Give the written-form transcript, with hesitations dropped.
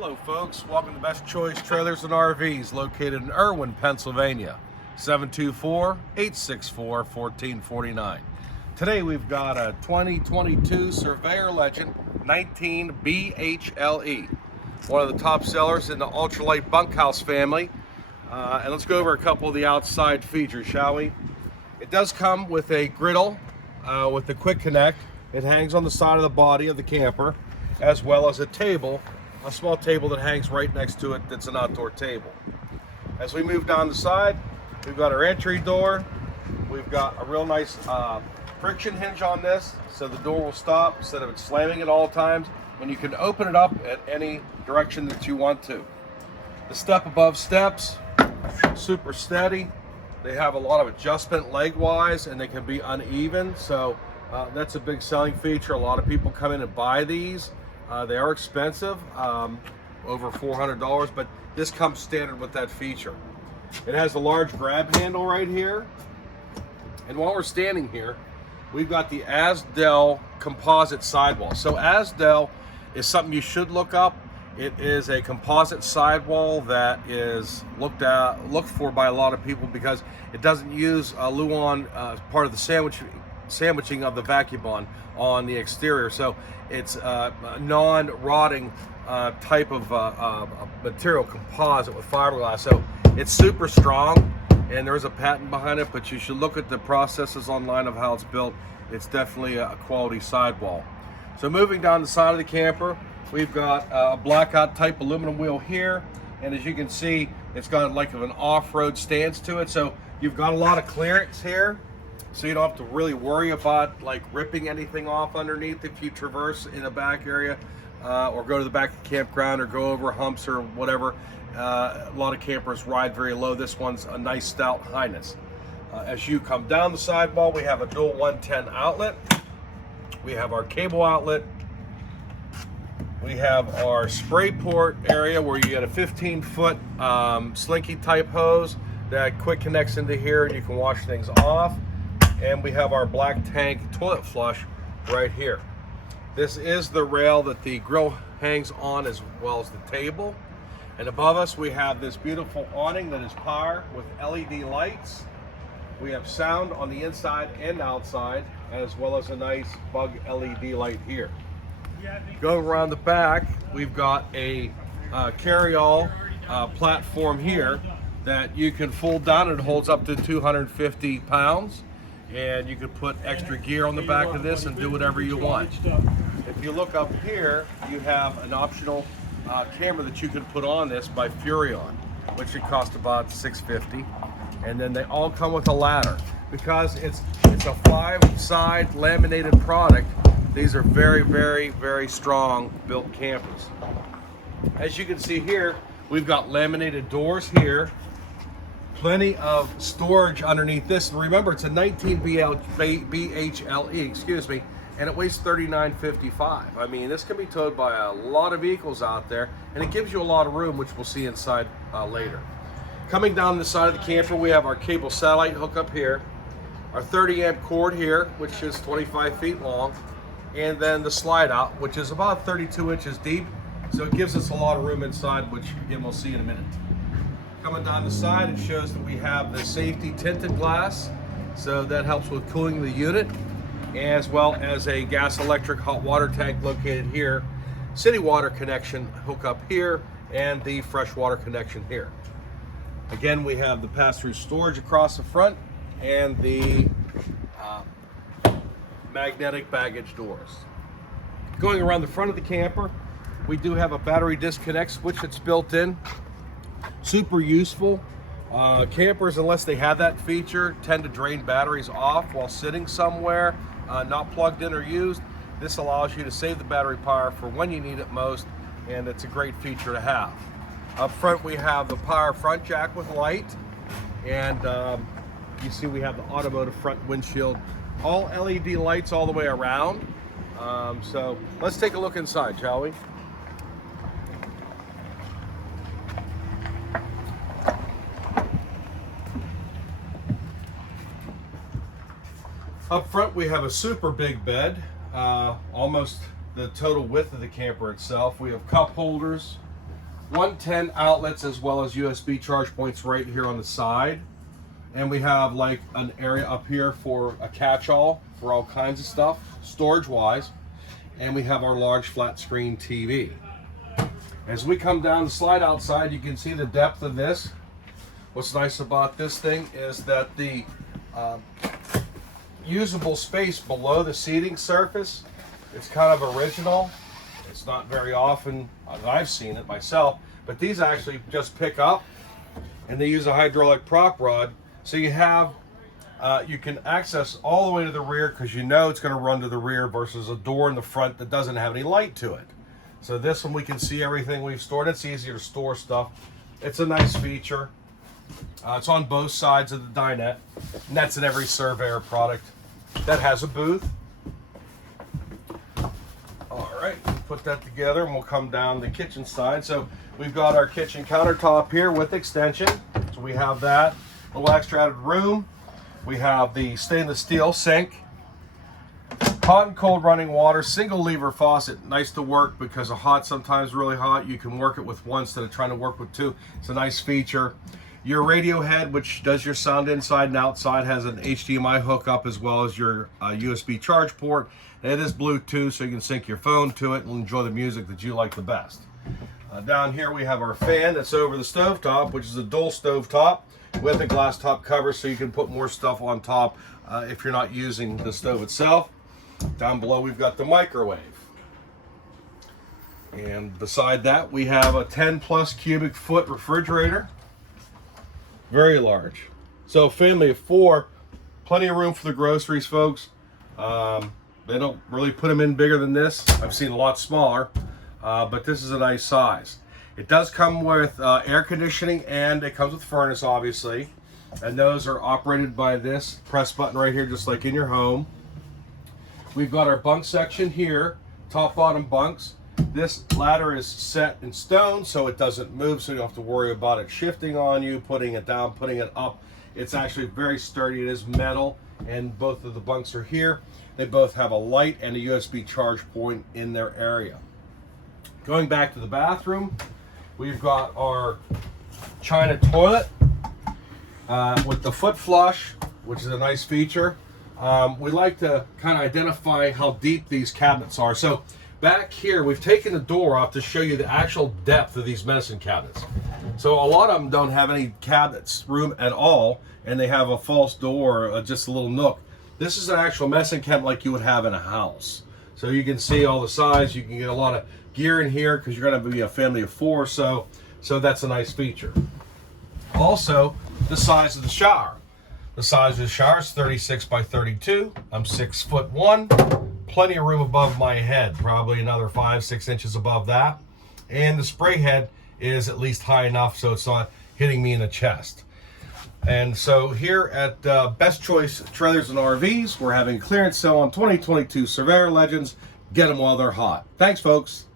Hello folks, welcome to Best Choice Trailers and RVs located in Irwin, Pennsylvania, 724-864-1449. Today we've got a 2022 Surveyor Legend 19 BHLE, one of the top sellers in the ultralight bunkhouse family. And let's go over a couple of the outside features, shall we? It does come with a griddle with the quick connect. It hangs on the side of the body of the camper, as well as a table, a small table that hangs right next to it that's an outdoor table. As we move down the side, we've got our entry door. We've got a real nice friction hinge on this, so the door will stop instead of it slamming at all times, and you can open it up at any direction that you want to. The step above steps, super steady. They have a lot of adjustment leg-wise, and they can be uneven, so that's a big selling feature. A lot of people come in and buy these. They are expensive, over $400, but this comes standard with that feature. It has a large grab handle right here. And while we're standing here, we've got the Azdel composite sidewall. So Azdel is something you should look up. It is a composite sidewall that is looked for by a lot of people because it doesn't use Luan part of the sandwiching of the vacuum on the exterior, so it's a non-rotting type of material, composite with fiberglass. So it's super strong, and there's a patent behind it, but you should look at the processes online of how it's built. It's definitely a quality sidewall. So moving down the side of the camper, we've got a blackout type aluminum wheel here, and as you can see, it's got like an off-road stance to it, so you've got a lot of clearance here. So you don't have to really worry about like ripping anything off underneath if you traverse in a back area or go to the back of the campground or go over humps or whatever. A lot of campers ride very low. This one's a nice stout highness. As you come down the sidewall, we have a dual 110 outlet. We have our cable outlet. We have our spray port area where you get a 15-foot slinky type hose that quick connects into here and you can wash things off. And we have our black tank toilet flush right here. This is the rail that the grill hangs on as well as the table. And above us we have this beautiful awning that is power with LED lights. We have sound on the inside and outside, as well as a nice bug LED light here. Going around the back, we've got a carry-all platform here that you can fold down. It holds up to 250 pounds. And you can put extra gear on the back of this and do whatever you want. If you look up here, you have an optional camera that you can put on this by Furrion, which should cost about $650. And then they all come with a ladder. Because it's a 5-side laminated product, these are very, very, very strong built campers. As you can see here, we've got laminated doors here. Plenty of storage underneath this. And remember, it's a 19 BHLE, excuse me, and it weighs 39.55. I mean, this can be towed by a lot of vehicles out there, and it gives you a lot of room, which we'll see inside later. Coming down the side of the camper, we have our cable satellite hookup here, our 30 amp cord here, which is 25 feet long, and then the slide out, which is about 32 inches deep. So it gives us a lot of room inside, which again, we'll see in a minute. Coming down the side, it shows that we have the safety tinted glass, so that helps with cooling the unit, as well as a gas electric hot water tank located here, city water connection hookup here, and the fresh water connection here. Again, we have the pass-through storage across the front and the magnetic baggage doors. Going around the front of the camper, we do have a battery disconnect switch that's built in. Super useful. Campers, unless they have that feature, tend to drain batteries off while sitting somewhere, not plugged in or used. This allows you to save the battery power for when you need it most, and it's a great feature to have. Up front, we have the power front jack with light, and you see we have the automotive front windshield, all LED lights all the way around. So let's take a look inside, shall we? Up front, we have a super big bed, almost the total width of the camper itself. We have cup holders, 110 outlets as well as USB charge points right here on the side. And we have like an area up here for a catch-all for all kinds of stuff, storage-wise. And we have our large flat screen TV. As we come down the slide outside, you can see the depth of this. What's nice about this thing is that the usable space below the seating surface, it's kind of original. It's not very often that I've seen it myself, but these actually just pick up, and they use a hydraulic prop rod, so you have you can access all the way to the rear because you know it's going to run to the rear versus a door in the front that doesn't have any light to it. So this one we can see everything we've stored. It's easier to store stuff. It's a nice feature. It's on both sides of the dinette, and that's in every Surveyor product that has a booth. All right, put that together and we'll come down the kitchen side. So we've got our kitchen countertop here with extension. So we have that. A little extra added room. We have the stainless steel sink. Hot and cold running water, single lever faucet. Nice to work because a hot, sometimes really hot, you can work it with one instead of trying to work with two. It's a nice feature. Your radio head, which does your sound inside and outside, has an HDMI hookup as well as your USB charge port. And it is Bluetooth, so you can sync your phone to it and enjoy the music that you like the best. Down here we have our fan that's over the stovetop, which is a dual stovetop with a glass top cover, so you can put more stuff on top if you're not using the stove itself. Down below we've got the microwave. And beside that we have a 10+ cubic foot refrigerator. Very large. So family of 4, plenty of room for the groceries, folks. They don't really put them in bigger than this. I've seen a lot smaller, but this is a nice size. It does come with air conditioning, and it comes with furnace, obviously. And those are operated by this press button right here, just like in your home. We've got our bunk section here, top bottom bunks. This ladder is set in stone, so it doesn't move, so you don't have to worry about it shifting on you, putting it down, putting it up. It's actually very sturdy. It is metal, and both of the bunks are here. They both have a light and a USB charge point in their area. Going back to the bathroom, we've got our China toilet with the foot flush, which is a nice feature. We like to kind of identify how deep these cabinets are. So back here, we've taken the door off to show you the actual depth of these medicine cabinets. So a lot of them don't have any cabinets room at all, and they have a false door, just a little nook. This is an actual medicine cabinet like you would have in a house. So you can see all the size. You can get a lot of gear in here because you're going to be a family of 4 or so. So that's a nice feature. Also, the size of the shower. The size of the shower is 36 by 32. I'm 6'1". Plenty of room above my head, probably another 5-6 inches above that. And the spray head is at least high enough so it's not hitting me in the chest. And so here at Best Choice Trailers and RVs, we're having a clearance sale on 2022 Surveyor Legends. Get them while they're hot. Thanks, folks.